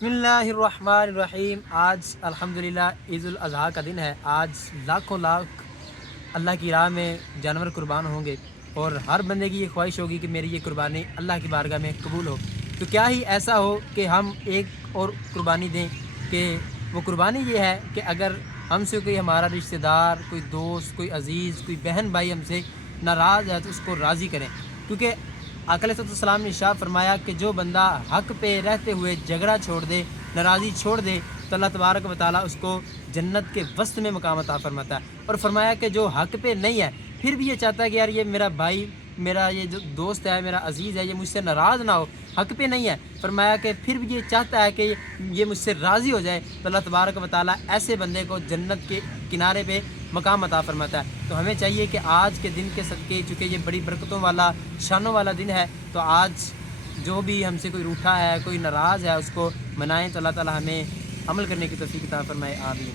बिस्मिल्लाहिर्रहमानिर्रहीम। आज अल्हम्दुलिल्लाह ईद उल अज़हा का दिन है। आज लाखों लाख अल्लाह की राह में जानवर कुर्बान होंगे और हर बंदे की ये ख्वाहिश होगी कि मेरी ये कुर्बानी अल्लाह की बारगाह में कबूल हो। तो क्या ही ऐसा हो कि हम एक और कुर्बानी दें, कि वो कुर्बानी ये है कि अगर हमसे कोई हमारा रिश्तेदार, कोई दोस्त, कोई अज़ीज़, कोई बहन भाई हमसे नाराज़ है तो उसको राज़ी करें। क्योंकि आका अलैहिस्सलाम ने इरशाद फरमाया कि जो बंदा हक़ पे रहते हुए झगड़ा छोड़ दे, नाराज़ी छोड़ दे, तो अल्लाह तबारक व तआला उसको जन्नत के वस्त में मकाम अता फरमाता है। और फरमाया कि जो हक़ पे नहीं है फिर भी ये चाहता है कि यार ये मेरा भाई, मेरा ये जो दोस्त है, मेरा अज़ीज़ है, ये मुझसे नाराज़ ना हो, हक़ पे नहीं है, फरमाया कि फिर भी ये चाहता है कि ये मुझसे राज़ी हो जाए, तो अल्लाह तबारक व तआला ऐसे बंदे को जन्नत के किनारे पे मकाम अता फरमाता है। तो हमें चाहिए कि आज के दिन के सदक़े, चूँकि ये बड़ी बरकतों वाला, शानों वाला दिन है, तो आज जो भी हमसे कोई रूठा है, कोई नाराज़ है, उसको मनाएँ, तो अल्लाह ताला हमें अमल करने की तौफ़ीक़ अता फ़रमाए। आमीन।